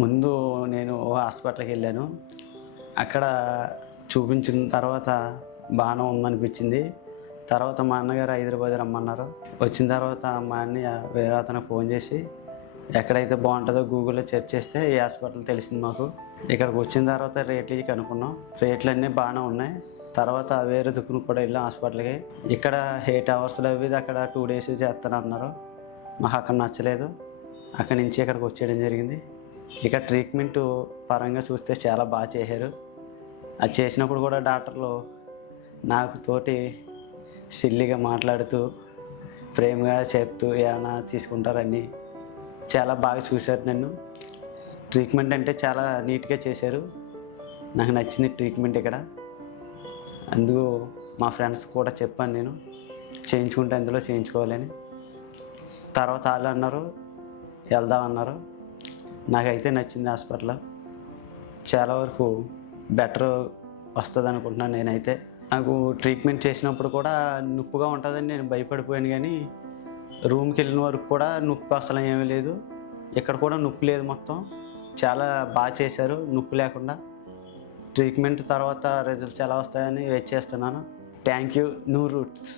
ముందు నేను ఓ హాస్పిటల్కి వెళ్ళాను. అక్కడ చూపించిన తర్వాత బాగానే ఉందనిపించింది. తర్వాత మా అన్నగారు హైదరాబాద్ రమ్మన్నారు. వచ్చిన తర్వాత మా అన్నయ్య వేరే అతనికి ఫోన్ చేసి ఎక్కడైతే బాగుంటుందో గూగుల్లో సెర్చ్ చేస్తే ఈ హాస్పిటల్ తెలిసింది మాకు. ఇక్కడికి వచ్చిన తర్వాత రేట్లు కనుక్కున్నాం. రేట్లు అన్నీ బాగానే ఉన్నాయి. తర్వాత వేరే దుక్కును కూడా వెళ్ళాం హాస్పిటల్కి. ఇక్కడ 8 అవర్స్లో అవి అక్కడ 2 days చేస్తాను అన్నారు. మాకు అక్కడ నచ్చలేదు. అక్కడి నుంచి ఇక్కడికి వచ్చేయడం జరిగింది. ఇక ట్రీట్మెంట్ పరంగా చూస్తే చాలా బాగా చేశారు. అది చేసినప్పుడు కూడా డాక్టర్లు నాకు తోటి సిల్లిగా మాట్లాడుతూ ప్రేమగా చెప్తూ ఏమైనా తీసుకుంటారని చాలా బాగా చూశారు నన్ను. ట్రీట్మెంట్ అంటే చాలా నీట్గా చేశారు. నాకు నచ్చింది ట్రీట్మెంట్ ఇక్కడ. అందుకు మా ఫ్రెండ్స్ కూడా చెప్పాను నేను చేయించుకుంటే అందులో చేయించుకోవాలని. తర్వాత వాళ్ళు అన్నారు వెళ్దామన్నారు. నాకైతే నచ్చింది హాస్పిటల్. చాలా వరకు బెటర్ వస్తుంది అనుకుంటున్నాను నేనైతే. నాకు ట్రీట్మెంట్ చేసినప్పుడు కూడా నొప్పిగా ఉంటుందని నేను భయపడిపోయాను, కానీ రూమ్కి వెళ్ళిన వరకు కూడా నొప్పి అసలు ఏమీ లేదు. ఇక్కడ కూడా నొప్పి లేదు. మొత్తం చాలా బాగా చేశారు నొప్పి లేకుండా. ట్రీట్మెంట్ తర్వాత రిజల్ట్స్ ఎలా వస్తాయని వెయిట్ చేస్తున్నాను. Thank you new roots.